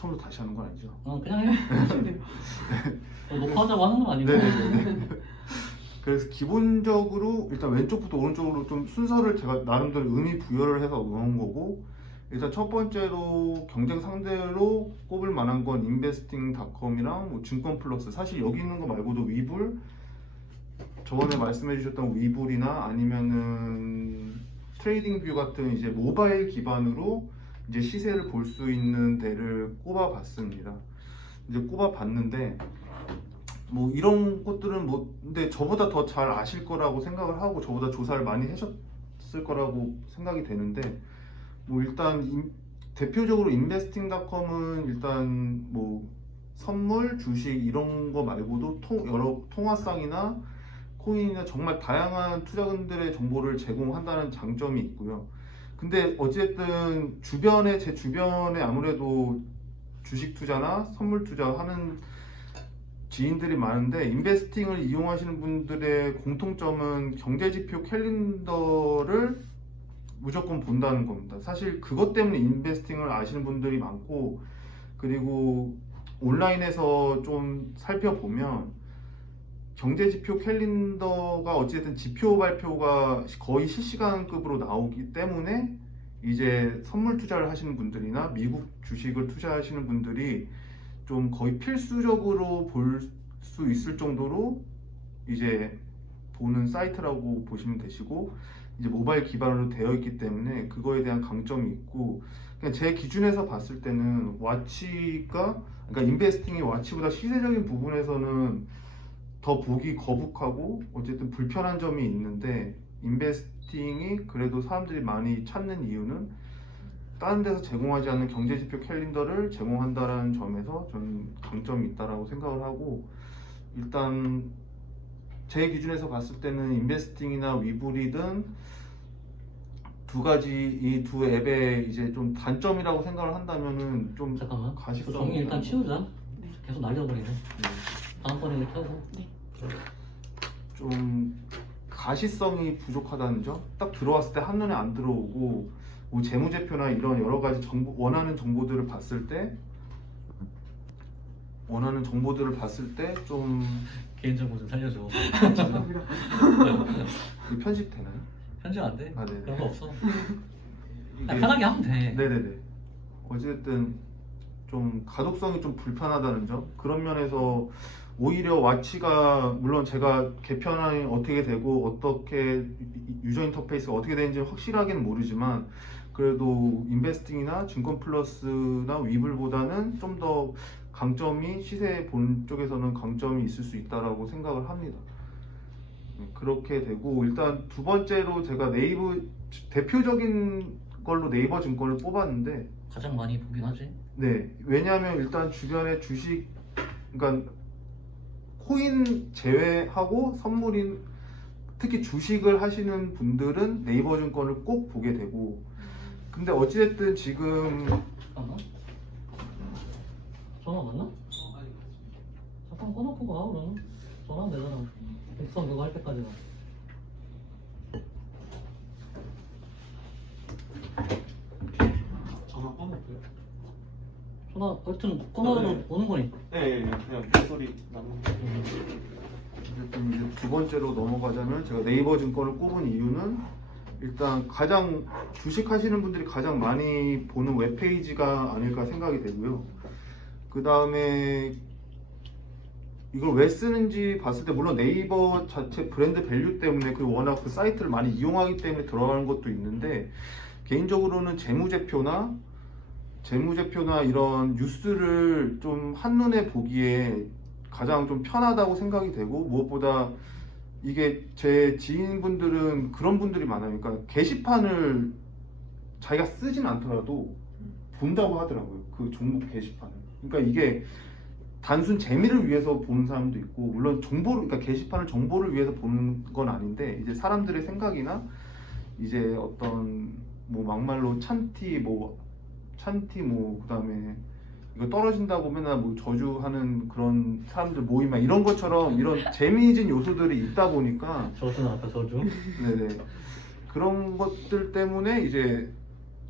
처음부터 다시 하는 건 아니죠? 그냥 해. 녹화하자고 하는 건 아니고. 네네네. 그래서 기본적으로 일단 왼쪽부터 오른쪽으로 좀 순서를 제가 나름대로 의미 부여를 해서 넣은 거고, 일단 첫 번째로 경쟁 상대로 꼽을 만한 건 investing.com이랑 뭐 증권 플러스. 사실 여기 있는 거 말고도 위불, 저번에 말씀해 주셨던 위불이나 아니면은 트레이딩 뷰 같은 이제 모바일 기반으로 이제 시세를 볼 수 있는 데를 꼽아 봤습니다. 이제 꼽아 봤는데 뭐 이런 것들은 뭐 근데 저보다 더 잘 아실 거라고 생각을 하고 저보다 조사를 많이 하셨을 거라고 생각이 되는데, 뭐 일단 대표적으로 investing.com은 일단 뭐 선물, 주식 이런 거 말고도 여러 통화상이나 코인이나 정말 다양한 투자금들의 정보를 제공한다는 장점이 있고요. 근데 어쨌든 제 주변에 아무래도 주식 투자나 선물 투자하는 지인들이 많은데, 인베스팅을 이용하시는 분들의 공통점은 경제지표 캘린더를 무조건 본다는 겁니다. 사실 그것 때문에 인베스팅을 아시는 분들이 많고, 그리고 온라인에서 좀 살펴보면 경제지표 캘린더가 어쨌든 지표 발표가 거의 실시간급으로 나오기 때문에 이제 선물 투자를 하시는 분들이나 미국 주식을 투자하시는 분들이 좀 거의 필수적으로 볼 수 있을 정도로 이제 보는 사이트라고 보시면 되시고, 이제 모바일 기반으로 되어 있기 때문에 그거에 대한 강점이 있고, 그냥 제 기준에서 봤을 때는 그러니까 인베스팅이 와치보다 시세적인 부분에서는 더 보기 거북하고 어쨌든 불편한 점이 있는데, 인베스팅이 그래도 사람들이 많이 찾는 이유는 다른 데서 제공하지 않는 경제지표 캘린더를 제공한다는 점에서 저는 강점이 있다라고 생각을 하고, 일단 제 기준에서 봤을 때는 인베스팅이나 위불이든 두 가지 이 두 앱의 이제 좀 단점이라고 생각을 한다면은 좀 잠깐만. 가시성 정리 일단 치우자. 네. 계속 날려버리네. 다음번에 이렇게 하고. 네. 좀 가시성이 부족하다는 점. 딱 들어왔을 때 한눈에 안 들어오고, 뭐 재무제표나 이런 여러 가지 정보, 원하는 정보들을 봤을 때 좀 개인정보 좀 살려줘. 감사합니다. 편집 되나요? 편집 안 돼. 아, 네네. 그런 거 없어. 이게- 그냥 편하게 하면 돼. 네네네. 어쨌든 좀 가독성이 좀 불편하다는 점, 그런 면에서 오히려 와치가, 물론 제가 개편이 어떻게 되고 어떻게 유저 인터페이스가 어떻게 되는지 확실하게는 모르지만, 그래도 인베스팅이나 증권 플러스나 위블보다는 좀 더 강점이, 시세 본 쪽에서는 강점이 있을 수 있다라고 생각을 합니다. 그렇게 되고, 일단 두 번째로 제가 대표적인 걸로 네이버 증권을 뽑았는데, 가장 많이 보긴 하지. 네, 왜냐하면 일단 주변에 주식, 그러니까 코인 제외하고 선물인, 특히 주식을 하시는 분들은 네이버 증권을 꼭 보게 되고, 근데 어찌됐든 지금 잠깐만. 전화 맞나? 잠깐 꺼놓고 가 그럼. 전화하면 되잖아. 백성 그거 할 때까지는. 전화 꺼놓고요. 전화 하여튼 꺼놔도 네. 오는 거니까. 네, 그냥 소리 나는. 어쨌든 이제 두 번째로 넘어가자면, 제가 네이버 증권을 꼽은 이유는 일단 가장 주식 하시는 분들이 가장 많이 보는 웹페이지가 아닐까 생각이 되고요. 그 다음에 이걸 왜 쓰는지 봤을 때, 물론 네이버 자체 브랜드 밸류 때문에 워낙 그 사이트를 많이 이용하기 때문에 들어가는 것도 있는데, 개인적으로는 재무제표나 이런 뉴스를 좀 한눈에 보기에 가장 좀 편하다고 생각이 되고, 무엇보다 이게 제 지인분들은 그런 분들이 많아요. 그러니까 게시판을 자기가 쓰진 않더라도 본다고 하더라고요, 그 종목 게시판을. 그러니까 이게 단순 재미를 위해서 보는 사람도 있고, 물론 그러니까 게시판을 정보를 위해서 보는 건 아닌데, 이제 사람들의 생각이나 이제 어떤 뭐 막말로 찬티 그다음에 이거 떨어진다고 맨날 뭐 저주하는 그런 사람들 모임, 이런 것처럼 이런 재미진 요소들이 있다 보니까, 저주 나왔다 저주. 네네, 그런 것들 때문에 이제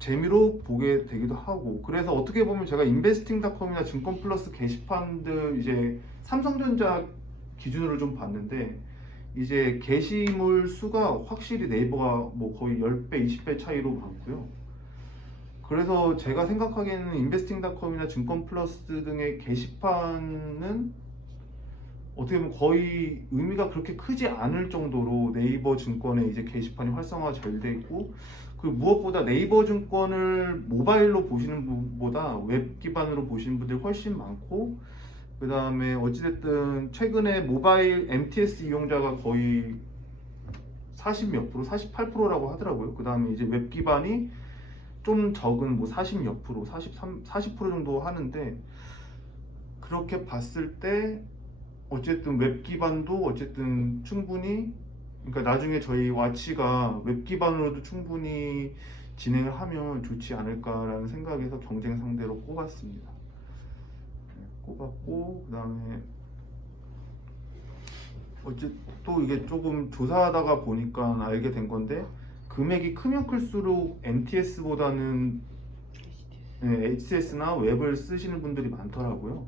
재미로 보게 되기도 하고 그래서 어떻게 보면 제가 인베스팅닷컴이나 증권플러스 게시판들 이제 삼성전자 기준으로 좀 봤는데 이제 게시물 수가 확실히 네이버가 뭐 거의 10배, 20배 차이로 많고요. 그래서 제가 생각하기에는 인베스팅닷컴이나 증권플러스 등의 게시판은 어떻게 보면 거의 의미가 그렇게 크지 않을 정도로 네이버 증권에 이제 게시판이 활성화가 잘 돼 있고 그리고 무엇보다 네이버 증권을 모바일로 보시는 분보다 웹 기반으로 보시는 분들이 훨씬 많고 그 다음에 어찌됐든 최근에 모바일 MTS 이용자가 거의 40 몇 프로, 48%라고 하더라고요. 그 다음에 이제 웹 기반이 좀 적은 뭐 40 몇 프로, 40% 정도 하는데 그렇게 봤을 때 어쨌든 웹 기반도 어쨌든 충분히 그러니까 나중에 저희 와치가 웹 기반으로도 충분히 진행을 하면 좋지 않을까라는 생각에서 경쟁 상대로 꼽았습니다. 꼽았고 그다음에 또 이게 조금 조사하다가 보니까 알게 된 건데 금액이 크면 클수록 MTS보다는 HCS나 웹을 쓰시는 분들이 많더라고요.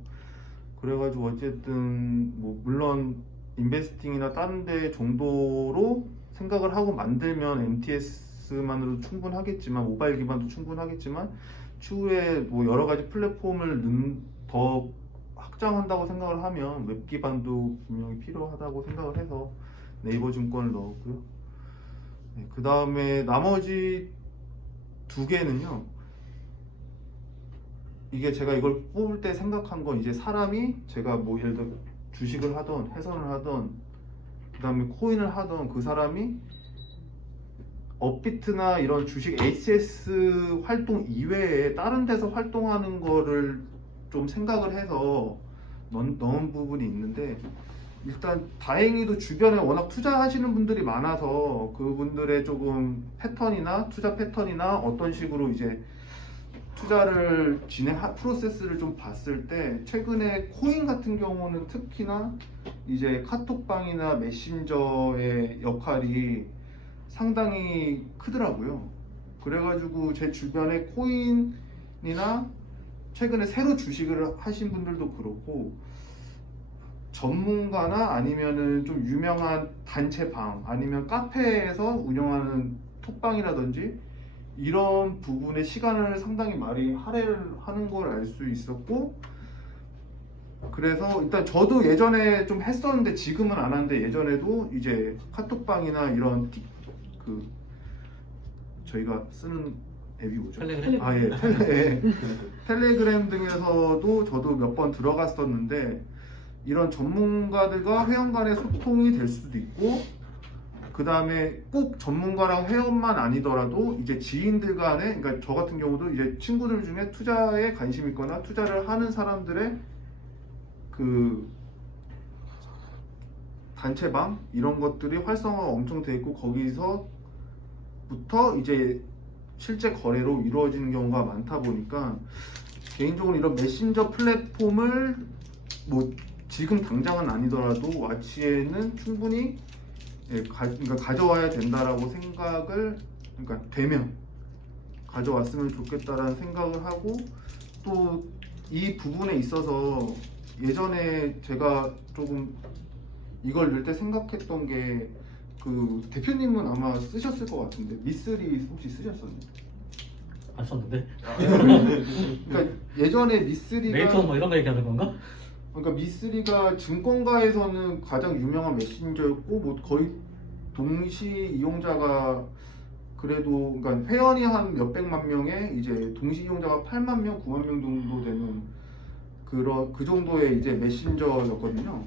그래가지고 어쨌든 뭐 물론 인베스팅이나 다른 데 정도로 생각을 하고 만들면 MTS만으로도 충분하겠지만 모바일 기반도 충분하겠지만 추후에 뭐 여러 가지 플랫폼을 더 확장한다고 생각을 하면 웹 기반도 분명히 필요하다고 생각을 해서 네이버 증권을 넣었고요. 네, 그 다음에 나머지 두 개는요. 이게 제가 이걸 뽑을 때 생각한 건 이제 사람이 제가 뭐 예를 들어 주식을 하던 해선을 하던 그 다음에 코인을 하던 그 사람이 업비트나 이런 주식 HCS 활동 이외에 다른 데서 활동하는 거를 좀 생각을 해서 넣은 부분이 있는데 일단 다행히도 주변에 워낙 투자하시는 분들이 많아서 그분들의 조금 패턴이나 투자 패턴이나 어떤 식으로 이제 투자를 프로세스를 좀 봤을 때 최근에 코인 같은 경우는 특히나 이제 카톡방이나 메신저의 역할이 상당히 크더라고요. 그래가지고 제 주변에 코인이나 최근에 새로 주식을 하신 분들도 그렇고 전문가나 아니면은 좀 유명한 단체방 아니면 카페에서 운영하는 톡방이라든지 이런 부분에 시간을 상당히 많이 할애를 하는 걸 알 수 있었고 그래서 일단 저도 예전에 좀 했었는데 지금은 안 하는데 예전에도 이제 카톡방이나 이런 그 저희가 쓰는 앱이 뭐죠? 텔레그램? 아 예, 텔레그램 등에서도 저도 몇 번 들어갔었는데 이런 전문가들과 회원 간의 소통이 될 수도 있고 그 다음에 꼭 전문가랑 회원만 아니더라도 이제 지인들 간에 그러니까 저 같은 경우도 이제 친구들 중에 투자에 관심 있거나 투자를 하는 사람들의 그 단체방 이런 것들이 활성화가 엄청 돼 있고 거기서부터 이제 실제 거래로 이루어지는 경우가 많다 보니까 개인적으로 이런 메신저 플랫폼을 뭐 지금 당장은 아니더라도 와치에는 충분히 그러니까 가져와야 된다라고 생각을 그러니까 되면 가져왔으면 좋겠다라는 생각을 하고 또 이 부분에 있어서 예전에 제가 조금 이걸 넣을 때 생각했던 게 그 대표님은 아마 쓰셨을 것 같은데 미쓰리 혹시 쓰셨었나요? 안 썼는데? 그러니까 예전에 미쓰리가 메이트원 뭐 이런 거 얘기하는 건가? 그러니까 미쓰리가 증권가에서는 가장 유명한 메신저였고 뭐 거의 동시 이용자가 그래도 그러니까 회원이 한 몇백만 명에 이제 동시 이용자가 8만 명, 9만 명 정도 되는 그 정도의 이제 메신저였거든요.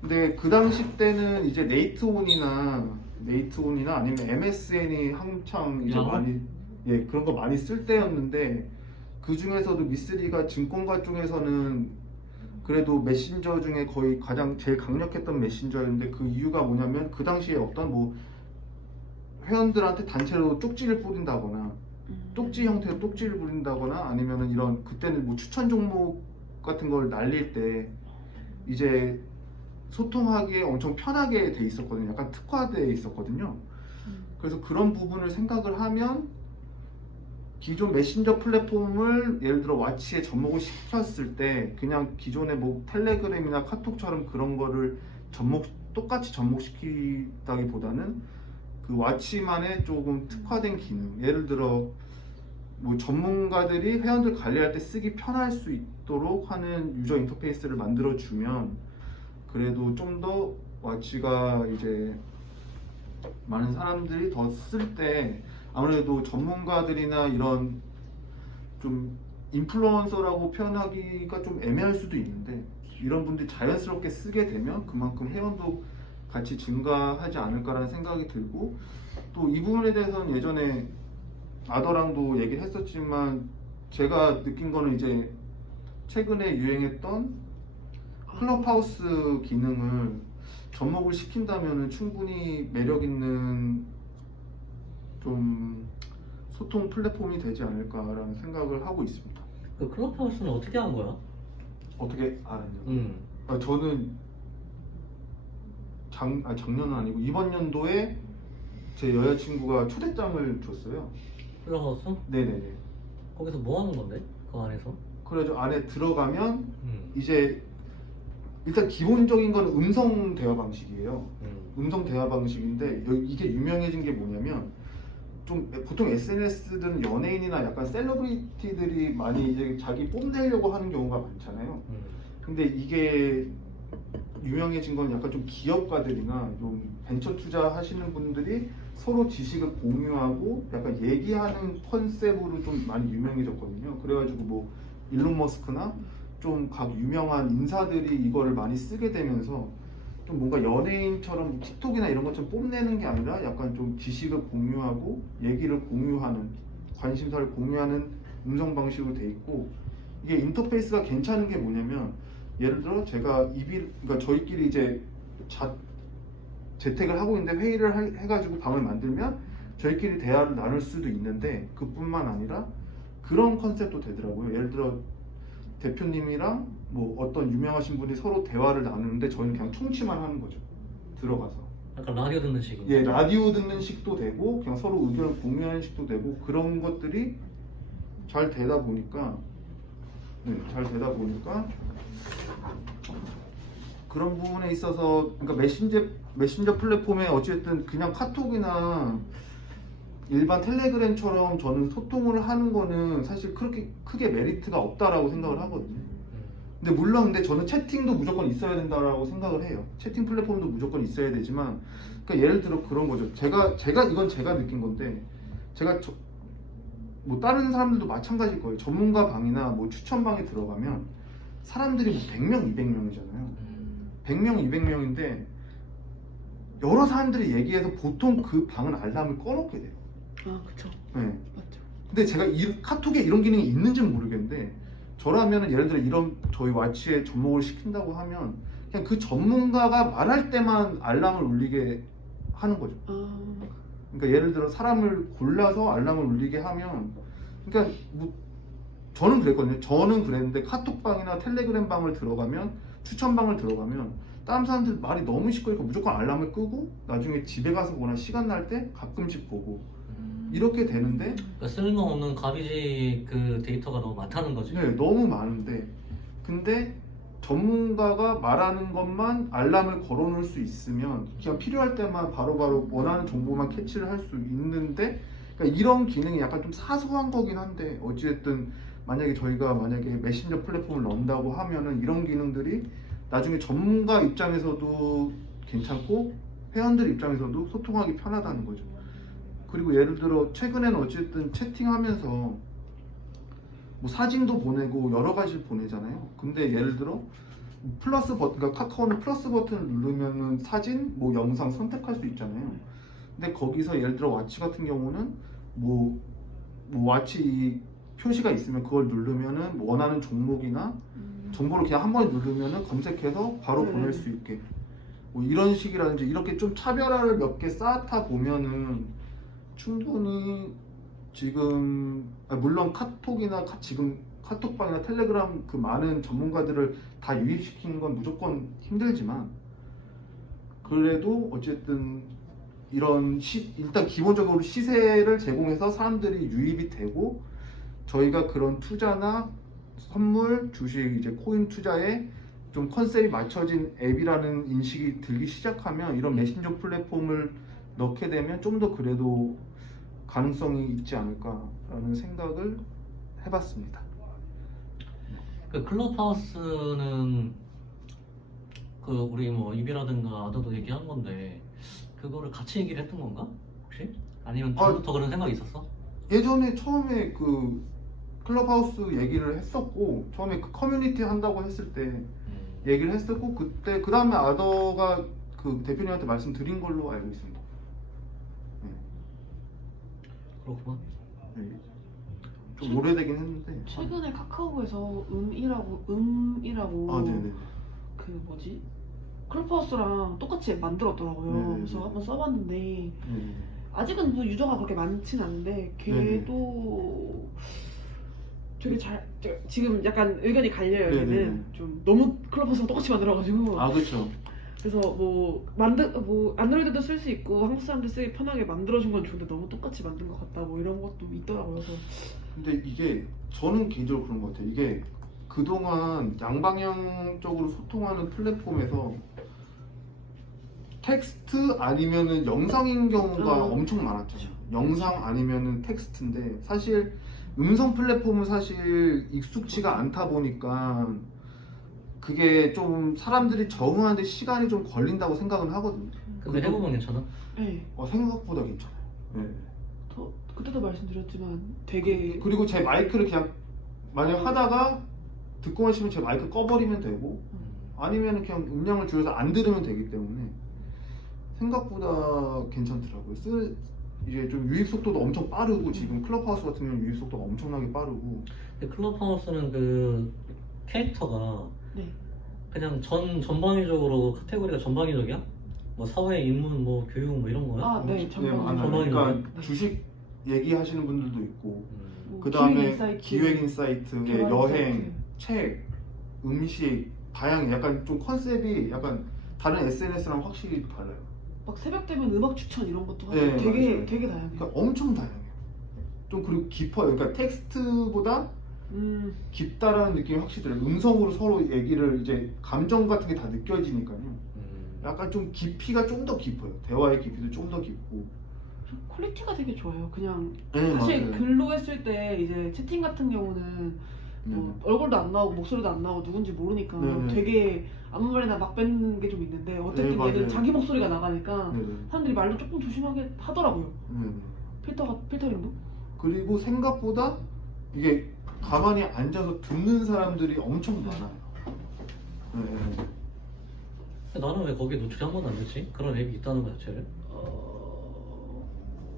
근데 그 당시 때는 이제 네이트온이나 아니면 MSN이 한창 이제 야후? 많이 그런 거 많이 쓸 때였는데 그 중에서도 미쓰리가 증권가 쪽에서는 그래도 메신저 중에 거의 가장 제일 강력했던 메신저였는데 그 이유가 뭐냐면 그 당시에 어떤 뭐 회원들한테 단체로 쪽지를 뿌린다거나 쪽지 형태로 쪽지를 뿌린다거나 아니면은 이런 그때는 뭐 추천 종목 같은 걸 날릴 때 이제 소통하기에 엄청 편하게 돼 있었거든요. 약간 특화되어 있었거든요. 그래서 그런 부분을 생각을 하면 기존 메신저 플랫폼을 예를 들어 와치에 접목을 시켰을 때 그냥 기존의 뭐 텔레그램이나 카톡처럼 그런 거를 똑같이 접목시키다기보다는 그 와치만의 조금 특화된 기능, 예를 들어 뭐 전문가들이 회원들 관리할 때 쓰기 편할 수 있도록 하는 유저 인터페이스를 만들어 주면 그래도 좀 더 와치가 이제 많은 사람들이 더 쓸 때 아무래도 전문가들이나 이런 좀 인플루언서라고 표현하기가 좀 애매할 수도 있는데 이런 분들이 자연스럽게 쓰게 되면 그만큼 회원도 같이 증가하지 않을까라는 생각이 들고 또 이 부분에 대해서는 예전에 아더랑도 얘기를 했었지만 제가 느낀 거는 이제 최근에 유행했던 클럽하우스 기능을 접목을 시킨다면 충분히 매력 있는 좀 소통 플랫폼이 되지 않을까라는 생각을 하고 있습니다. 그 클럽하우스는 어떻게 한 거야? 어떻게 알았냐? 음. 저는 작년은 아니고 이번 연도에 제 여자친구가 초대장을 줬어요. 클럽하우스? 네네네. 거기서 뭐 하는 건데? 그 안에서? 그래서 안에 들어가면 이제 일단 기본적인 건 음성 대화 방식이에요. 음성 대화 방식인데 이게 유명해진 게 뭐냐면 좀 보통 SNS들은 연예인이나 약간 셀러브리티들이 많이 이제 자기 뽐내려고 하는 경우가 많잖아요. 근데 이게 유명해진 건 약간 좀 기업가들이나 좀 벤처 투자하시는 분들이 서로 지식을 공유하고 약간 얘기하는 컨셉으로 좀 많이 유명해졌거든요. 그래가지고 뭐 일론 머스크나 좀 각 유명한 인사들이 이거를 많이 쓰게 되면서 좀 뭔가 연예인처럼 틱톡이나 이런 것처럼 뽐내는 게 아니라 약간 좀 지식을 공유하고 얘기를 공유하는 관심사를 공유하는 음성 방식으로 돼 있고 이게 인터페이스가 괜찮은 게 뭐냐면 예를 들어 제가 그러니까 저희끼리 이제 재택을 하고 있는데 회의를 해가지고 방을 만들면 저희끼리 대화를 나눌 수도 있는데 그뿐만 아니라 그런 컨셉도 되더라고요. 예를 들어 대표님이랑 뭐 어떤 유명하신 분이 서로 대화를 나누는데 저희는 그냥 청취만 하는 거죠. 들어가서. 약간 라디오 듣는 식인가? 예, 라디오 듣는 식도 되고 그냥 서로 의견을 공유하는 식도 되고 그런 것들이 잘 되다 보니까 그런 부분에 있어서 그러니까 메신저 플랫폼에 어쨌든 그냥 카톡이나 일반 텔레그램처럼 저는 소통을 하는 거는 사실 그렇게 크게 메리트가 없다라고 생각을 하거든요. 근데 저는 채팅도 무조건 있어야 된다라고 생각을 해요. 채팅 플랫폼도 무조건 있어야 되지만 그러니까 예를 들어 그런 거죠. 이건 제가 느낀 건데 뭐 다른 사람들도 마찬가지일 거예요. 전문가 방이나 뭐 추천방에 들어가면 사람들이 뭐 100명, 200명이잖아요. 100명, 200명인데 여러 사람들이 얘기해서 보통 그 방은 알람을 꺼놓게 돼요. 아, 그쵸. 네. 맞죠. 근데 제가 카톡에 이런 기능이 있는지는 모르겠는데 저라면은 예를 들어 이런 저희 와치에 접목을 시킨다고 하면 그냥 그 전문가가 말할 때만 알람을 울리게 하는 거죠. 아, 그러니까 예를 들어 사람을 골라서 알람을 울리게 하면 그러니까 뭐 저는 그랬거든요. 저는 그랬는데 카톡방이나 텔레그램 방을 들어가면 추천방을 들어가면 다른 사람들 말이 너무 시끄러니까 무조건 알람을 끄고 나중에 집에 가서 보나 시간 날 때 가끔씩 보고 이렇게 되는데 그러니까 쓸모없는 가비지 그 데이터가 너무 많다는 거지. 네, 너무 많은데 근데 전문가가 말하는 것만 알람을 걸어놓을 수 있으면 그냥 필요할 때만 바로바로 원하는 정보만 캐치를 할 수 있는데 그러니까 이런 기능이 약간 좀 사소한 거긴 한데 어찌됐든 저희가 만약에 메신저 플랫폼을 넣는다고 하면은 이런 기능들이 나중에 전문가 입장에서도 괜찮고 회원들 입장에서도 소통하기 편하다는 거죠. 그리고 예를 들어 최근에는 어쨌든 채팅하면서 뭐 사진도 보내고 여러 가지 보내잖아요. 근데 예를 들어 그러니까 카카오는 플러스 버튼을 누르면은 사진, 뭐 영상 선택할 수 있잖아요. 근데 거기서 예를 들어 와치 같은 경우는 뭐 와치 표시가 있으면 그걸 누르면은 원하는 종목이나 정보를 그냥 한 번에 누르면은 검색해서 바로 보낼 수 있게 뭐 이런 식이라든지 이렇게 좀 차별화를 몇 개 쌓다 보면은 충분히 지금 물론 카톡이나 지금 카톡방이나 텔레그램 그 많은 전문가들을 다 유입시키는 건 무조건 힘들지만 그래도 어쨌든 이런 일단 기본적으로 시세를 제공해서 사람들이 유입이 되고 저희가 그런 투자나 선물, 주식, 이제 코인 투자에 좀 컨셉이 맞춰진 앱이라는 인식이 들기 시작하면 이런 메신저 플랫폼을 넣게 되면 좀 더 그래도 가능성이 있지 않을까라는 생각을 해봤습니다. 그 클럽하우스는 그 우리 뭐 입이라든가 아더도 얘기한 건데 그거를 같이 얘기를 했던 건가? 혹시? 아니면 전부터 그런 생각이 있었어? 예전에 처음에 그 클럽하우스 얘기를 했었고 처음에 그 커뮤니티 한다고 했을 때 얘기를 했었고 그때 그 다음에 아더가 그 대표님한테 말씀드린 걸로 알고 있습니다. 그렇구나. 네. 좀 오래되긴 했는데. 최근에 카카오에서 음이라고 아 네네. 그 뭐지? 클럽하우스랑 똑같이 만들었더라고요. 네네네. 그래서 한번 써봤는데 네. 아직은 뭐 유저가 그렇게 많진 않은데 걔도 되게 잘 지금 약간 의견이 갈려요. 네네네. 걔는 좀 너무 클럽하우스랑 똑같이 만들어가지고 아 그렇죠. 그래서 뭐 안드로이드도 쓸 수 있고 한국 사람들 쓰기 편하게 만들어준 건 좋은데 너무 똑같이 만든 것 같다 뭐 이런 것도 있더라고요. 그래서 근데 이게 저는 개인적으로 그런 것 같아요. 이게 그동안 양방향적으로 소통하는 플랫폼에서 텍스트 아니면은 영상인 경우가 엄청 많았죠. 영상 아니면은 텍스트인데 사실 음성 플랫폼은 사실 익숙치가 않다 보니까 그게 좀 사람들이 적응하는데 시간이 좀 걸린다고 생각은 하거든요. 근데 해보면 괜찮아? 네. 생각보다 괜찮아요. 네. 그때도 말씀드렸지만 되게 그리고 제 마이크를 그냥 만약 하다가 듣고 하시면 제 마이크 꺼버리면 되고 아니면 그냥 음량을 줄여서 안 들으면 되기 때문에 생각보다 괜찮더라고요. 이제 좀 유입 속도도 엄청 빠르고 지금 클럽하우스 같은 경우는 유입 속도가 엄청나게 빠르고. 근데 클럽하우스는 그 캐릭터가 네. 그냥 전방위적으로 카테고리가 전방위적이야? 뭐 사회, 인문, 뭐 교육 뭐 이런 거야? 네, 네, 전방. 많아요. 전방위적이야? 그러니까 주식 얘기하시는 분들도 있고 뭐 그 다음에 기획 인사이트, 기획 인사이트, 개발 여행, 인사이트. 책, 음식 다양해. 약간 좀 컨셉이 약간 다른 SNS랑 확실히 달라요. 막 새벽 되면 음악 추천 이런 것도 하고 네, 되게 맞아요. 되게 다양해요. 그러니까 엄청 다양해요. 좀 그리고 깊어요. 그러니까 텍스트보다 깊다라는 느낌이 확실히 들어요. 음성으로 서로 얘기를 이제 감정 같은 게 다 느껴지니까요. 약간 좀 깊이가 좀 더 깊어요. 대화의 깊이도 좀 더 깊고. 퀄리티가 되게 좋아요. 그냥 네, 사실 맞아요. 글로 했을 때 이제 채팅 같은 경우는 뭐 얼굴도 안 나오고 목소리도 안 나오고 누군지 모르니까 네네. 되게 아무 말이나 막 뱉는 게 좀 있는데 어쨌든 네, 맞아요. 얘는 자기 목소리가 나가니까 네네. 사람들이 말도 조금 조심하게 하더라고요. 필터링도. 그리고 생각보다 이게 가만히 앉아서 듣는 사람들이 엄청 많아요. 네. 근데 나는 왜 거기에 노출이 한 번도 안 됐지? 그런 앱이 있다는 거 자체를?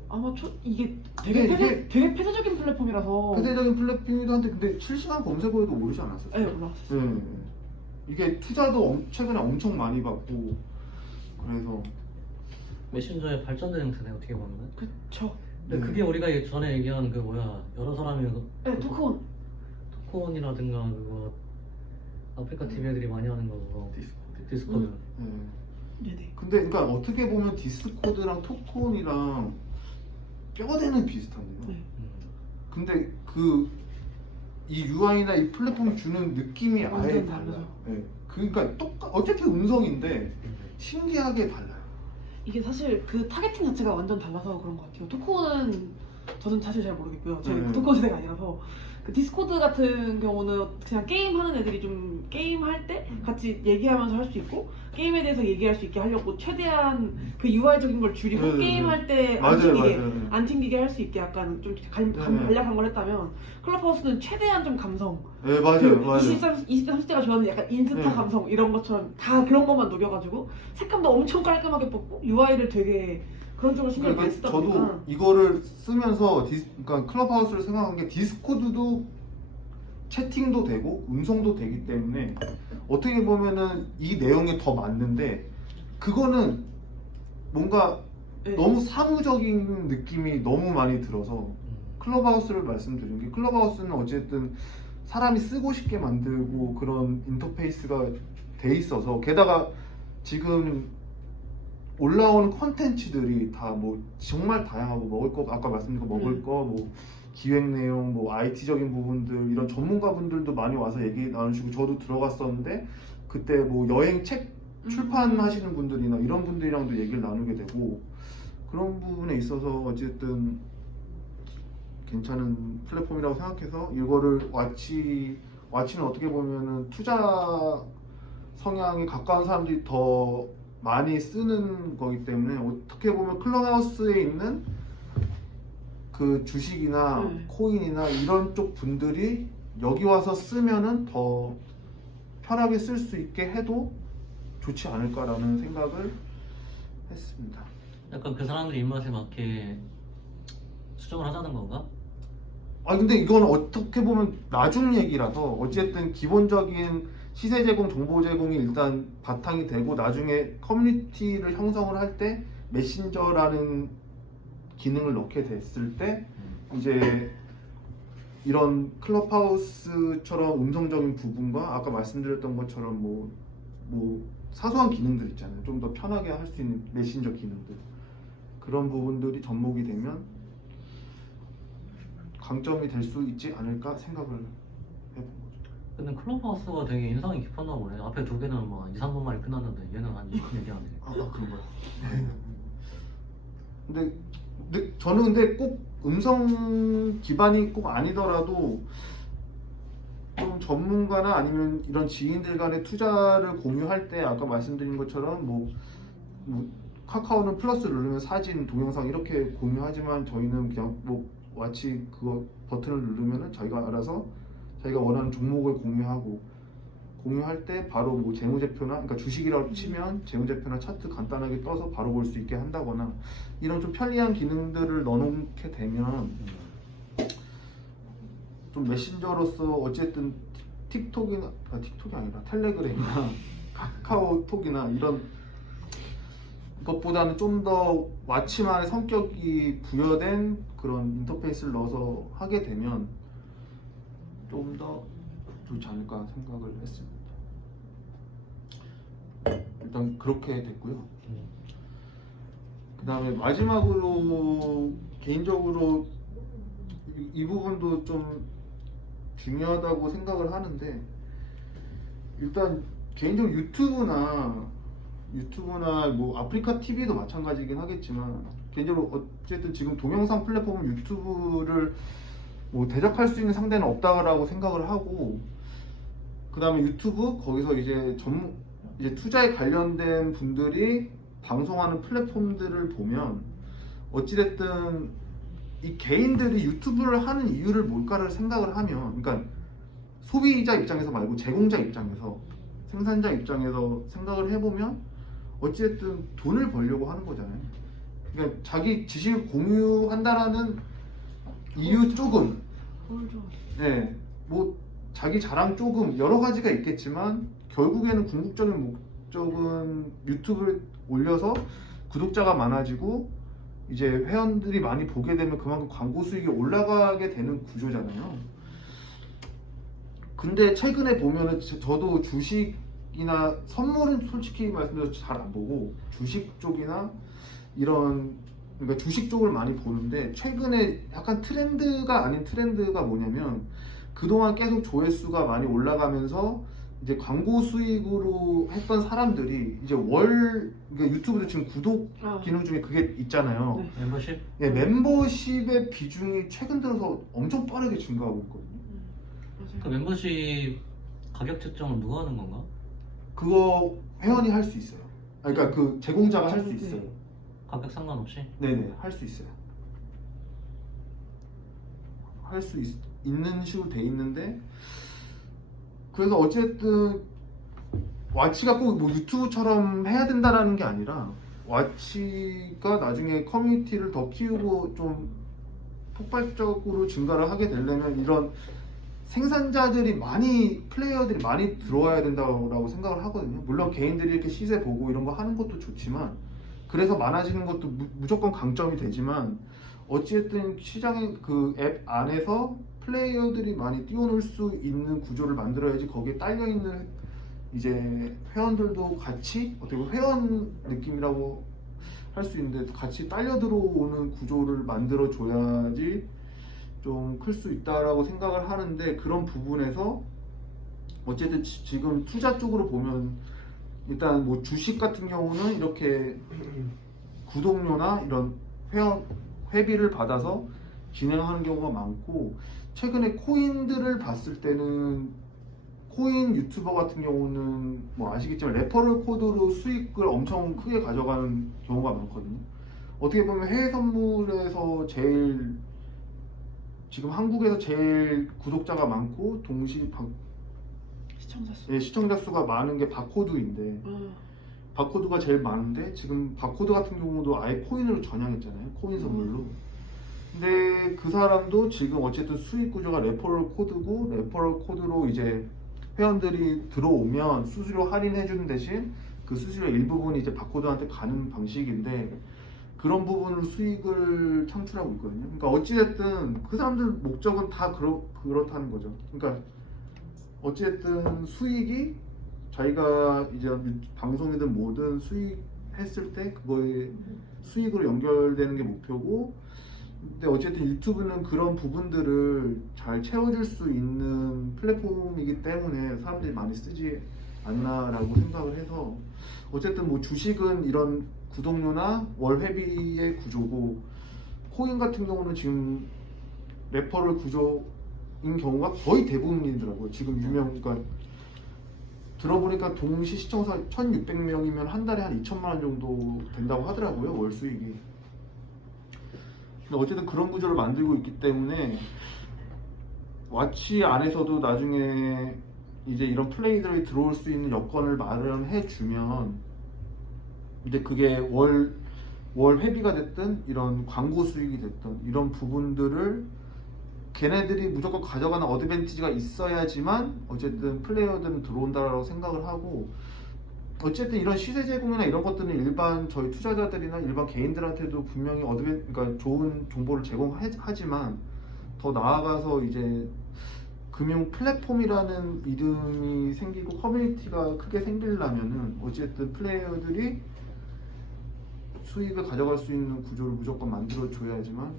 아마 이게 이게- 되게 폐쇄적인 플랫폼이라서 폐쇄적인 플랫폼이기도 한데 근데 실시간 검색어에도 오르지 않았어요? 네, 올라왔어요. 네. 이게 투자도 최근에 엄청 많이 받고 그래서 메신저의 발전된 형태네 어떻게 보면은. 그쵸. 근데 그게 우리가 전에 얘기한 그 뭐야 여러 사람이 네, 토크온. 토크온이라든가 그거 아프리카 TV 애들이 많이 하는 거 그거 디스코드. 네. 네네. 근데 그러니까 어떻게 보면 디스코드랑 토크온이랑 뼈대는 비슷한데요. 네. 근데 이 UI나 이 플랫폼이 주는 느낌이 아예 완전 달라요. 다르죠. 네. 그러니까 어차피 음성인데 신기하게 달라요. 이게 사실 그 타겟팅 자체가 완전 달라서 그런 것 같아요. 토크온은 저는 사실 잘 모르겠고요. 제가 토크온 세대가 아니라서 그 디스코드 같은 경우는 그냥 게임하는 애들이 좀 게임할 때 같이 얘기하면서 할 수 있고 게임에 대해서 얘기할 수 있게 하려고 최대한 그 UI적인 걸 줄이고 네네네. 게임할 때 맞아요. 안 튕기게 할 수 있게 약간 좀 간략한 걸 했다면 클럽하우스는 최대한 좀 감성 네, 맞아요. 그 맞아요. 20, 30대가 좋아하는 약간 인스타 네. 감성 이런 것처럼 다 그런 것만 녹여가지고 색감도 엄청 깔끔하게 뽑고 UI를 되게 그런 쪽으로 신경 많이 쓰다 저도 보니까 이거를 쓰면서 그러니까 클럽하우스를 생각한 게 디스코드도 채팅도 되고 음성도 되기 때문에 어떻게 보면은 이 내용에 더 맞는데 그거는 뭔가 네. 너무 사무적인 느낌이 너무 많이 들어서 클럽하우스를 말씀드린 게 클럽하우스는 어쨌든 사람이 쓰고 싶게 만들고 그런 인터페이스가 돼 있어서 게다가 지금 올라오는 컨텐츠들이 다 뭐 정말 다양하고 먹을 거 아까 말씀드린 거 먹을 거 뭐 기획 내용, 뭐 IT적인 부분들 이런 전문가분들도 많이 와서 얘기 나누시고 저도 들어갔었는데 그때 뭐 여행 책 출판하시는 분들이나 이런 분들이랑도 얘기를 나누게 되고 그런 부분에 있어서 어쨌든 괜찮은 플랫폼이라고 생각해서 이거를 와치는 어떻게 보면은 투자 성향이 가까운 사람들이 더 많이 쓰는 거기 때문에 어떻게 보면 클럽하우스에 있는 그 주식이나 코인이나 이런 쪽 분들이 여기 와서 쓰면은 더 편하게 쓸 수 있게 해도 좋지 않을까라는 생각을 했습니다. 약간 그 사람들 입맛에 맞게 수정을 하자는 건가? 아 근데 이건 어떻게 보면 나중 얘기라서 어쨌든 기본적인 시세 제공, 정보 제공이 일단 바탕이 되고 나중에 커뮤니티를 형성을 할 때 메신저라는 기능을 넣게 됐을 때 이제 이런 클럽하우스처럼 음성적인 부분과 아까 말씀드렸던 것처럼 뭐 사소한 기능들 있잖아요. 좀 더 편하게 할 수 있는 메신저 기능들 그런 부분들이 접목이 되면 강점이 될 수 있지 않을까 생각을 해본 거죠. 근데 클럽하우스가 되게 인상이 깊었나 보네. 앞에 두 개는 뭐 2, 3분 만에 끝났는데 얘는 한 20분 얘기하네. 아 그런 거요. 근데 저는 근데 꼭 음성 기반이 꼭 아니더라도 좀 전문가나 아니면 이런 지인들 간의 투자를 공유할 때 아까 말씀드린 것처럼 뭐 카카오는 플러스 누르면 사진, 동영상 이렇게 공유하지만 저희는 그냥 뭐 와치 그거 버튼을 누르면은 자기가 알아서 자기가 원하는 종목을 공유할 때 바로 뭐 재무제표나 그러니까 주식이라고 치면 재무제표나 차트 간단하게 떠서 바로 볼 수 있게 한다거나 이런 좀 편리한 기능들을 넣어놓게 되면 좀 메신저로서 어쨌든 틱톡이 아니라 텔레그램이나 카카오톡이나 이런 것보다는 좀 더 와치만의 성격이 부여된 그런 인터페이스를 넣어서 하게 되면 좀 더 좋지 않을까 생각을 했습니다. 일단 그렇게 됐고요. 그 다음에 마지막으로 개인적으로 이 부분도 좀 중요하다고 생각을 하는데 일단 개인적으로 유튜브나 뭐 아프리카 TV도 마찬가지긴 하겠지만 개인적으로 어쨌든 지금 동영상 플랫폼은 유튜브를 뭐 대적할 수 있는 상대는 없다라고 생각을 하고 그 다음에 유튜브 거기서 이제 투자에 관련된 분들이 방송하는 플랫폼들을 보면 어찌됐든 이 개인들이 유튜브를 하는 이유를 뭘까를 생각을 하면 그러니까 소비자 입장에서 말고 제공자 입장에서 생산자 입장에서 생각을 해보면 어찌됐든 돈을 벌려고 하는 거잖아요. 그러니까 자기 지식을 공유한다라는 이유 쪽은 네, 뭐 자기 자랑 조금 여러 가지가 있겠지만 결국에는 궁극적인 목적은 유튜브를 올려서 구독자가 많아지고 이제 회원들이 많이 보게 되면 그만큼 광고 수익이 올라가게 되는 구조잖아요. 근데 최근에 보면은 저도 주식이나 선물은 솔직히 말씀드려서 잘 안 보고 주식 쪽이나 이런 그러니까 주식 쪽을 많이 보는데 최근에 약간 트렌드가 아닌 트렌드가 뭐냐면 그동안 계속 조회수가 많이 올라가면서 이제 광고 수익으로 했던 사람들이 이제 그러니까 유튜브도 지금 구독 기능 중에 그게 있잖아요. 네. 멤버십? 예, 멤버십의 비중이 최근 들어서 엄청 빠르게 증가하고 있거든요. 그 멤버십 가격 측정은 누가 하는 건가? 그거 회원이 할 수 있어요. 그러니까 그 제공자가 할 수 있어요. 가격 상관없이? 네네, 할 수 있어요. 할 수 있는 식으로 돼 있는데 그래서 어쨌든 와치가 꼭 뭐 유튜브처럼 해야 된다라는 게 아니라 와치가 나중에 커뮤니티를 더 키우고 좀 폭발적으로 증가를 하게 되려면 이런 생산자들이 플레이어들이 많이 들어와야 된다고 생각을 하거든요. 물론 개인들이 이렇게 시세 보고 이런 거 하는 것도 좋지만 그래서 많아지는 것도 무조건 강점이 되지만 어찌됐든 시장의 그 앱 안에서 플레이어들이 많이 뛰어놀 수 있는 구조를 만들어야지 거기에 딸려 있는 이제 회원들도 같이 어떻게 보면 회원 느낌이라고 할 수 있는데 같이 딸려 들어오는 구조를 만들어 줘야지 좀 클 수 있다라고 생각을 하는데 그런 부분에서 어쨌든 지금 투자 쪽으로 보면 일단 뭐 주식 같은 경우는 이렇게 구독료나 이런 회비를 받아서 진행하는 경우가 많고 최근에 코인들을 봤을 때는 코인 유튜버 같은 경우는 뭐 아시겠지만 레퍼럴 코드로 수익을 엄청 크게 가져가는 경우가 많거든요. 어떻게 보면 해외 선물에서 제일 지금 한국에서 제일 구독자가 많고 동시 시청자 수. 예, 시청자 수가 많은 게 바코드인데 바코드가 제일 많은데 지금 바코드 같은 경우도 아예 코인으로 전향했잖아요. 코인 선물로. 근데 그 사람도 지금 어쨌든 수익 구조가 레퍼럴 코드고 레퍼럴 코드로 이제 회원들이 들어오면 수수료 할인해 주는 대신 그 수수료 일부분이 이제 바코드한테 가는 방식인데 그런 부분으로 수익을 창출하고 있거든요. 그러니까 어찌됐든 그 사람들 목적은 다 그렇다는 거죠. 그러니까 어찌됐든 수익이 자기가 이제 방송이든 뭐든 수익했을 때 그거에 수익으로 연결되는 게 목표고 근데 어쨌든 유튜브는 그런 부분들을 잘 채워줄 수 있는 플랫폼이기 때문에 사람들이 많이 쓰지 않나라고 생각을 해서 어쨌든 뭐 주식은 이런 구독료나 월 회비의 구조고 코인 같은 경우는 지금 레퍼럴 구조인 경우가 거의 대부분이더라고요. 지금 그러니까 들어보니까 동시 시청자 1,600명이면 한 달에 한 2천만 원 정도 된다고 하더라고요. 월 수익이. 근데 어쨌든 그런 구조를 만들고 있기 때문에 왓치 안에서도 나중에 이제 이런 플레이들이 들어올 수 있는 여건을 마련해 주면 이제 그게 월 회비가 됐든 이런 광고 수익이 됐든 이런 부분들을 걔네들이 무조건 가져가는 어드밴티지가 있어야지만 어쨌든 플레이어들은 들어온다라고 생각을 하고 어쨌든 이런 시세 제공이나 이런 것들은 일반 저희 투자자들이나 일반 개인들한테도 분명히 그러니까 좋은 정보를 제공하지만 더 나아가서 이제 금융 플랫폼이라는 이름이 생기고 커뮤니티가 크게 생기려면은 어쨌든 플레이어들이 수익을 가져갈 수 있는 구조를 무조건 만들어 줘야지만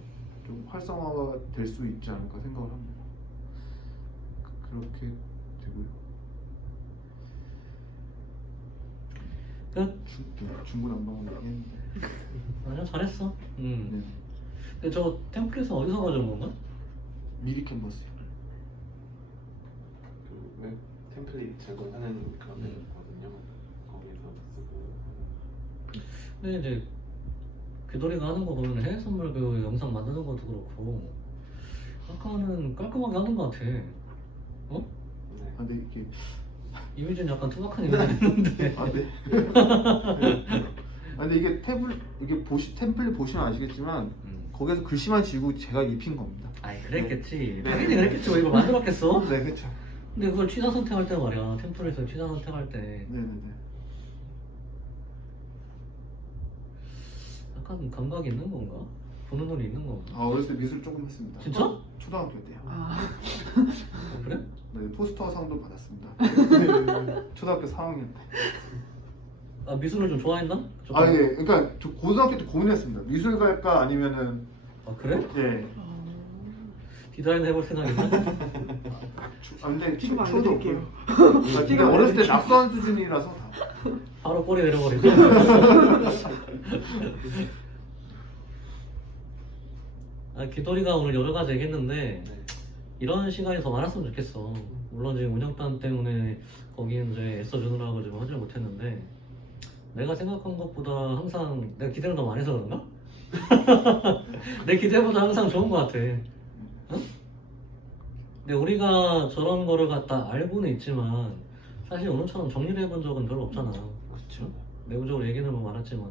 좀 활성화가 될 수 있지 않을까 생각을 합니다. 그렇게 되고요. 끝? 중구난방으로 얘기했는데. 아니야 잘했어. 네. 근데 저 템플릿은 어디서 가져온 건가? 미리 캔버스. 그 웹 템플릿 제공하는 그런 데 있거든요. 거기서 쓰고. 근데 이제 귀돌이가 하는 거 보면 해외 선물 그 영상 만드는 것도 그렇고 아까는 깔끔하게 하는 것 같아. 어? 네. 아, 근데 이게 이미지는 약간 투박한 이미지인데. 아, 네. 아, 근데 이게 템플릿 보시면 아시겠지만 거기에서 글씨만 지우고 제가 입힌 겁니다. 아이 그랬겠지. 네. 당연히 그랬겠지. 왜 이걸 만들었겠어? 네, 그렇죠. 근데 그걸 취사 선택할 때 말이야. 템플릿을 취사 선택할 때 네, 네, 네. 약간 감각이 있는 건가? 보는 눈이 있는 건가? 아, 어렸을 때 미술 조금 했습니다. 진짜? 초등학교 때요. 그래? 네, 포스터 상도 받았습니다. 네, 초등학교 4학년 때. 아 미술을 좀 좋아했나? 아, 예. 그러니까 저 고등학교 때 고민했습니다. 미술 갈까 아니면은 아 그래? 예. 디자인 해볼 생각 있나? 아, 근데 지금 초도 알려드릴게요. 없고요. 근데 어렸을 때 낙서한 수준이라서 다. 바로 꼬리 내려버리고. 아, 귀돌이가 오늘 여러 가지 얘기했는데 네. 이런 시간이 더 많았으면 좋겠어. 물론 지금 운영단 때문에 거기 이제 애써주느라고 지금 하지 못했는데 내가 생각한 것보다 항상 내가 기대를 너무 많이 해서 그런가? 내 기대보다 항상 좋은 것 같아. 응? 근데 우리가 저런 거를 갖다 알고는 있지만 사실 오늘처럼 정리를 해본 적은 별로 없잖아. 그렇죠. 내부적으로 얘기는 뭐 많았지만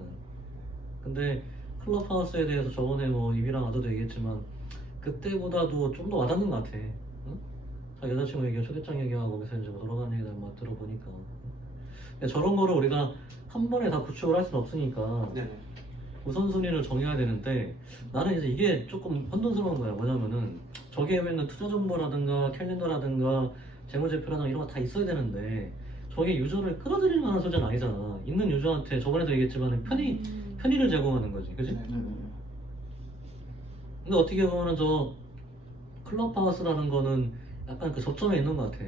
근데 클럽하우스에 대해서 저번에 뭐 입이랑 아도도 얘기했지만 그때보다도 좀 더 와닿는 것 같아. 응? 자, 여자친구 얘기하고 초대장 얘기하고 거기서 이제 뭐 돌아가는 얘기들 막 들어보니까 근데 저런 거를 우리가 한 번에 다 구축을 할 수는 없으니까 네. 우선순위를 정해야 되는데 나는 이제 이게 조금 혼돈스러운 거야. 뭐냐면은 저기에 있는 투자 정보라든가 캘린더라든가 재무제표라든가 이런 거 다 있어야 되는데 저게 유저를 끌어들일 만한 소재는 아니잖아. 있는 유저한테 저번에도 얘기했지만 편의를 제공하는 거지, 그지? 네. 네, 네. 근데 어떻게 보면은 클럽하우스라는 거는 약간 그 접점에 있는 것 같아.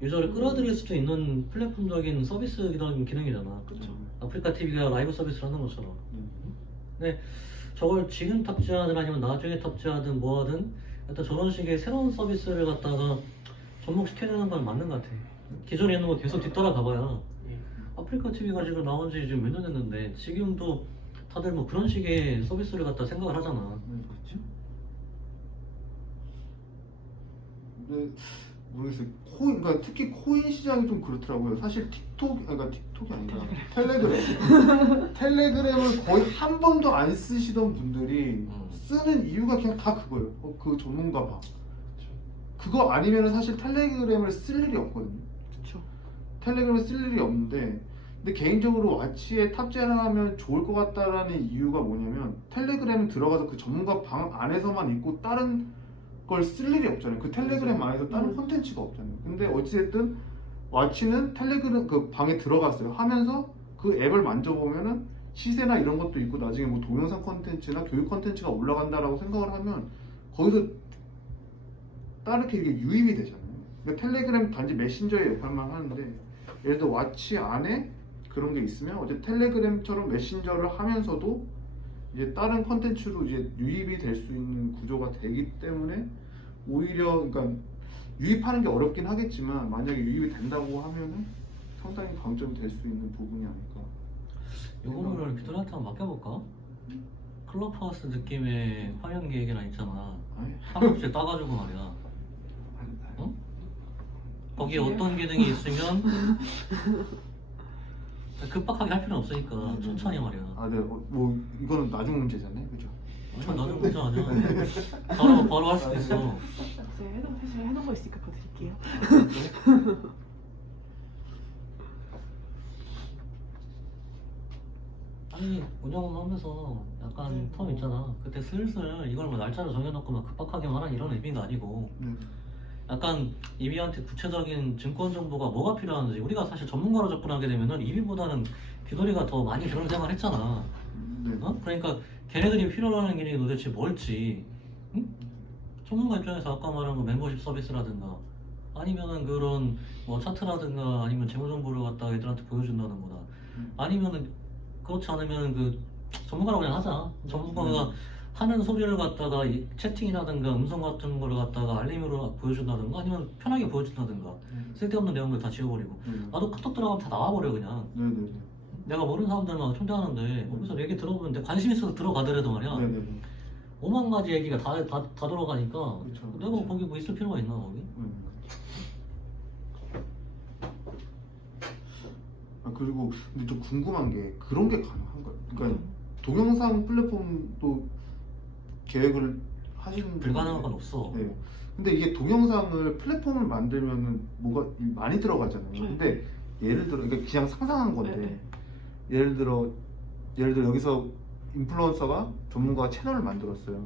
유저를 끌어들일 수도 있는 플랫폼적인 서비스적인 기능이잖아. 그렇죠. 아프리카 TV가 라이브 서비스를 하는 것처럼. 음. 근데 저걸 지금 탑재하든 아니면 나중에 탑재하든 뭐 하든 일단 저런 식의 새로운 서비스를 갖다가 접목시켜주는 건 맞는 것 같아. 기존에 있는 거 계속 뒤따라 가봐야 아프리카 TV가 지금 나온 지 지금 몇 년 됐는데 지금도 다들 뭐 그런 식의 서비스를 갖다 생각을 하잖아. 그렇지. 근데 모르겠어요. 그러니까 특히 코인 시장이 좀 그렇더라고요. 사실 그러니까 틱톡이 아니라 텔레그램을 거의 한 번도 안 쓰시던 분들이 쓰는 이유가 그냥 다 그거예요. 그 전문가 봐. 그거 아니면 사실 텔레그램을 쓸 일이 없거든요. 그렇죠. 텔레그램을 쓸 일이 없는데, 근데 개인적으로 와치에 탑재를 하면 좋을 것 같다라는 이유가 뭐냐면 텔레그램 들어가서 그 전문가 방 안에서만 있고 다른 걸 쓸 일이 없잖아요. 그 텔레그램 안에서 다른 콘텐츠가 없잖아요. 근데 어찌됐든 와치는 텔레그램 그 방에 들어갔어요. 하면서 그 앱을 만져보면은 시세나 이런 것도 있고 나중에 뭐 동영상 콘텐츠나 교육 콘텐츠가 올라간다라고 생각을 하면 거기서 다르게 이게 유입이 되잖아요. 그러니까 텔레그램 단지 메신저의 역할만 하는데 예를 들어 와치 안에 그런 게 있으면 어제 텔레그램처럼 메신저를 하면서도 이제 다른 콘텐츠로 이제 유입이 될 수 있는 구조가 되기 때문에 오히려 그러니까 유입하는 게 어렵긴 하겠지만 만약에 유입이 된다고 하면은 상당히 강점이 될 수 있는 부분이 아닐까. 요거를 비둘한테 한번 맡겨볼까? 클럽하우스 느낌의 화면 계획이나 있잖아. 아니, 한국씩 따가지고 말이야. 어? 거기에 어떤 기능이 있으면 급박하게 할 필요는 없으니까 천천히 말이야. 아, 네, 뭐 이거는 나중 문제잖아요, 그죠? 아니 나중 문제 아니야. 바로 할 수도 있어. 제가 해놓은 거 있으니까 그거 드릴게요. 아니 운영을 하면서 약간 텀 있잖아. 그때 슬슬 이걸 뭐 날짜를 정해놓고 막 급박하게 말한 이런 의미가 아니고 약간 이비한테 구체적인 증권 정보가 뭐가 필요한지 우리가 사실 전문가로 접근하게 되면은 이비보다는 귀돌이가 더 많이 그런 생각을 했잖아. 네. 어? 그러니까 걔네들이 필요로 하는 게 도대체 뭘지 응? 전문가 입장에서 아까 말한 그 멤버십 서비스라든가 아니면은 그런 뭐 차트라든가 아니면 재무 정보를 갖다가 애들한테 보여준다는 거다. 아니면은 그렇지 않으면 그 전문가라고 그냥 하자. 전문가가 하는 소리를 갖다가 이 채팅이라든가 음성 같은 거를 갖다가 알림으로 보여준다든가 아니면 편하게 보여준다든가 쓸데없는 내용들 다 지워버리고 나도 카톡 들어가면 다 나와버려 그냥. 네네네. 내가 모르는 사람들만 초대하는데 거기서 얘기 들어보면 내 관심 있어서 들어가더라도 말이야. 네네네. 5만 가지 얘기가 다 들어가니까 그쵸, 내가 그쵸. 거기 뭐 있을 필요가 있나 거기? 아 그리고 근데 좀 궁금한 게 그런 게 가능한가요? 그러니까 동영상 플랫폼도 계획을 하시는 불가능한 건 없어. 네. 근데 이게 동영상을 플랫폼을 만들면은 뭐가 많이 들어가잖아요. 근데 예를 들어 그러니까 그냥 상상한 건데 예를 들어 여기서 인플루언서가 전문가가 채널을 만들었어요.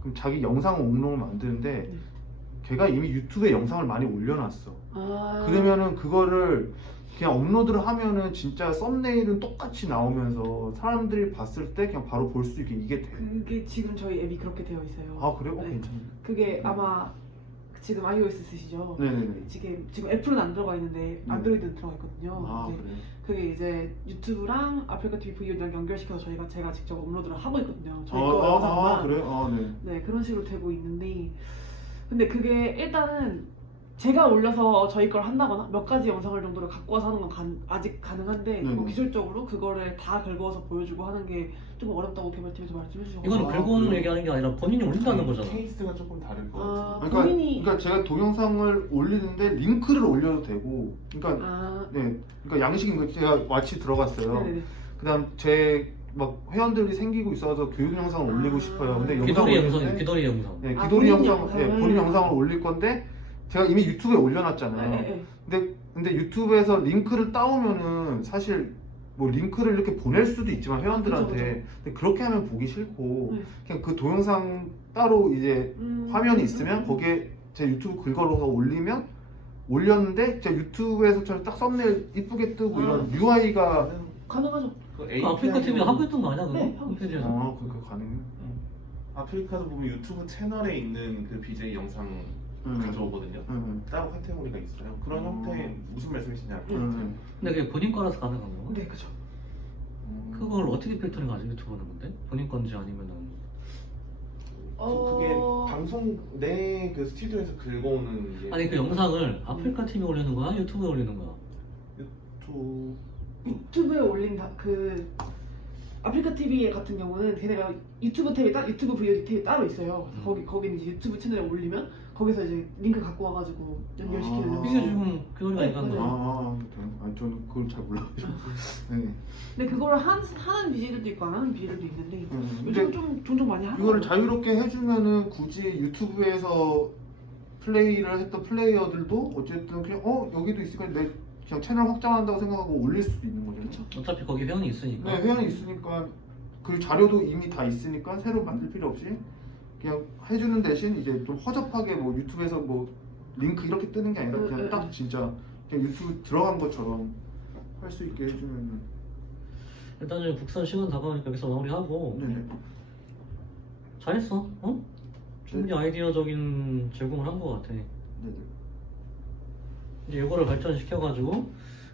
그럼 자기 영상 옥롱을 만드는데 걔가 이미 유튜브에 영상을 많이 올려놨어. 그러면은 그거를 그냥 업로드를 하면은 진짜 썸네일은 똑같이 나오면서 사람들이 봤을 때 그냥 바로 볼 수 있게 이게 돼. 그게 지금 저희 앱이 그렇게 되어 있어요. 아 그래요? 네. 괜찮네. 그게 아마 지금 iOS 쓰시죠? 네네네. 지금 애플은 안 들어가 있는데 안드로이드는 들어가 있거든요. 아 근데 그래요? 그게 이제 유튜브랑 아프리카 TV V랑 연결시켜서 제가 직접 업로드를 하고 있거든요. 저희 아, 거 영상만. 그래요? 아 네. 네, 그런 식으로 되고 있는데 근데 그게 일단은 제가 올려서 저희 걸 한다거나 몇 가지 영상을 정도를 갖고 와서 하는 건 아직 가능한데 뭐 기술적으로 그거를 다 긁어서 보여주고 하는 게 좀 어렵다고 개발팀에서 말씀해 주셔서 이거는 긁어오는 얘기하는 게 아니라 본인이 올린다는 거잖아. 케이스가 조금 다를 것 같아요. 그러니까 제가 동영상을 올리는데 링크를 올려도 되고, 그러니까 그러니까 양식인 거 제가 와치 들어갔어요. 네네네. 그다음 제 막 회원들이 생기고 있어서 교육 영상을 올리고 싶어요. 근데 귀돌이 영상을 영상, 올리는데 귀돌이 영상. 네, 아, 귀돌이 본인 영상, 영상을. 네, 본인 영상을 올릴 건데 제가 이미 유튜브에 올려놨잖아요. 근데 유튜브에서 링크를 따오면은 사실 뭐 링크를 이렇게 보낼 수도 있지만 회원들한테 그쵸. 근데 그렇게 하면 보기 싫고 그냥 그 동영상 따로 이제 화면이 있으면 거기에 제 유튜브 글거로서 올렸는데 제 유튜브에서처럼 딱 썸네일 이쁘게 뜨고 이런 UI가 가능하죠. 그 그 아프리카 TV 하고 있던 거 아니야 그거? 네, 하고 홈페이지에서. 그거 가능해요? 아프리카도 보면 유튜브 채널에 있는 그 BJ 영상 가져오거든요. 따로 카테고리가 있어요. 그런 형태 무슨 말씀이신지 알죠? 근데 그게 본인 거라서 가능한 건가? 네, 그죠. 그걸 어떻게 필터링 하지 유튜브는 근데? 본인 건지 아니면은 그게 방송 내 그 스튜디오에서 긁어오는 게 아니 그 영상을 아프리카 팀이 올리는 거야? 유튜브에 올리는 거야? 유튜브에 올린 그 아프리카 TV 같은 경우는 걔네가 유튜브 탭이 유튜브 VOD 탭이 따로 있어요. 거기 이제 유튜브 채널에 올리면 거기서 이제 링크 갖고 와가지고 연결시키는. 이게 지금 그 소리가 네, 이간 맞아요. 거야. 저는 그걸 잘 몰라가지고. 네. 근데 그거를 하는 BJ들도 있고 안 하는 BJ들도 있는데 요즘 근데 좀 종종 많이 하는 이거를 것 자유롭게 해주면은 굳이 유튜브에서 플레이를 했던 플레이어들도 어쨌든 그냥 여기도 있으니까 내 그냥 채널 확장한다고 생각하고 올릴 수도 있는 거죠. 그렇죠. 어차피 거기 회원이 있으니까. 네, 회원이 있으니까 그 자료도 이미 다 있으니까 새로 만들 필요 없이 그냥 해주는 대신 이제 좀 허접하게 뭐 유튜브에서 뭐 링크 이렇게 뜨는 게 아니라 그냥 딱 진짜 그냥 유튜브 들어간 것처럼 할 수 있게 해주면. 일단은 국산 시간 다가오니까 여기서 마무리하고 네네. 잘했어. 어? 충분히 아이디어적인 제공을 한 것 같아. 네네. 이제 이거를 발전시켜가지고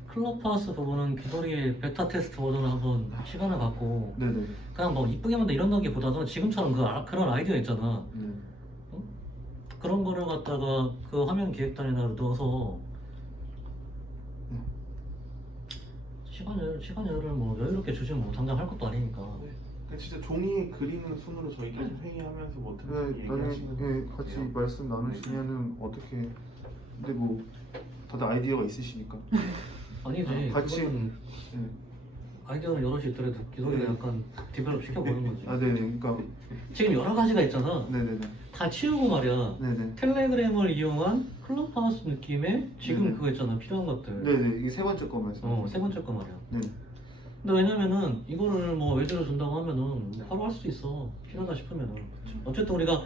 클럽하우스 부분은 귀돌이의 베타 테스트 버전을 한번 시간을 갖고 네네. 그냥 뭐 이쁘게 만든 이런 단계보다는 지금처럼 그런 아이디어 있잖아. 네. 그런 거를 갖다가 그 화면 기획단에다 넣어서 시간을 뭐 여유롭게 주시면 뭐 당장 할 것도 아니니까. 그러니까 진짜 종이에 그리는 손으로 저희끼리 회의하면서 뭐 어떻게 네, 나중에 얘기하시는 같이 거예요. 말씀 나누시면은 어떻게. 근데 뭐 다들 아이디어가 있으시니까. 아니지. 같이. 그거는 네. 아이디어는 여럿이 있더라도 기돌이가 네. 약간 디벨롭 시켜보는 거지. 아 네네. 그러니까. 지금 여러 가지가 있잖아. 네네네. 다 치우고 말이야. 네네. 텔레그램을 이용한 클럽하우스 느낌의 지금 네네. 그거 있잖아. 필요한 것들. 네네. 이게 세 번째 거 말씀. 세 번째 거 말이야. 네. 근데 왜냐면은 이거를 뭐 외제로 준다고 하면은 바로 할 수 있어. 필요하다 싶으면은. 어쨌든 우리가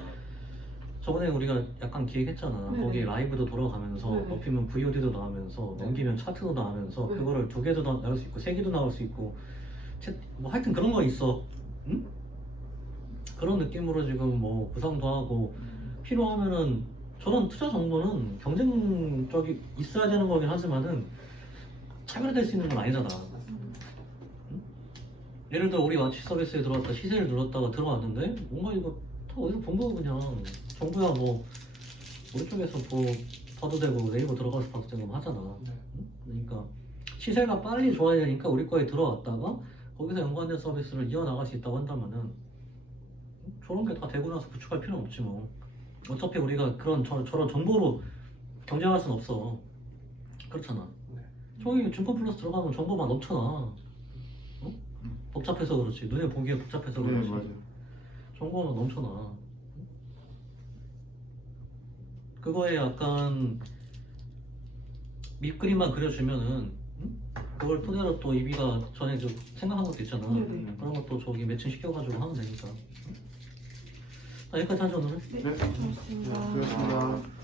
저번에 우리가 약간 기획했잖아. 네네. 거기에 라이브도 돌아가면서 네네. 높이면 VOD도 나오면서 네. 넘기면 차트도 나오면서 네. 그거를 2개도 나올 수 있고 3개도 나올 수 있고 뭐 하여튼 그런 거 있어. 응? 그런 느낌으로 지금 뭐 구상도 하고 필요하면은 저런 투자 정보는 경쟁적이 있어야 되는 거긴 하지만은 차별화될 수 있는 건 아니잖아. 응? 예를 들어 우리 마취 서비스에 들어왔다 시세를 눌렀다가 들어왔는데 뭔가 이거 다 어디서 본 거 그냥 정부야 뭐 우리 쪽에서 뭐 봐도 되고 네이버 들어가서 봐도 되고 하잖아. 네. 응? 그러니까 시세가 빨리 좋아야 되니까 우리 거에 들어왔다가 거기서 연관된 서비스를 이어나갈 수 있다고 한다면은 저런 게 다 되고 나서 구축할 필요는 없지 뭐. 어차피 우리가 저런 정보로 경쟁할 순 없어. 그렇잖아. 네. 저기 증권 플러스 들어가면 정보만 넘쳐나. 어? 복잡해서 그렇지. 눈에 보기에 복잡해서 네, 그렇지. 맞아요. 정보만 넘쳐나. 그거에 약간 밑그림만 그려주면은 그걸 토대로 또 이비가 전에 생각한 것도 있잖아. 네네. 그런 것도 저기 매칭 시켜가지고 하면 되니까. 여기까지 하죠 오늘. 네, 네. 고맙습니다. 수고하셨습니다.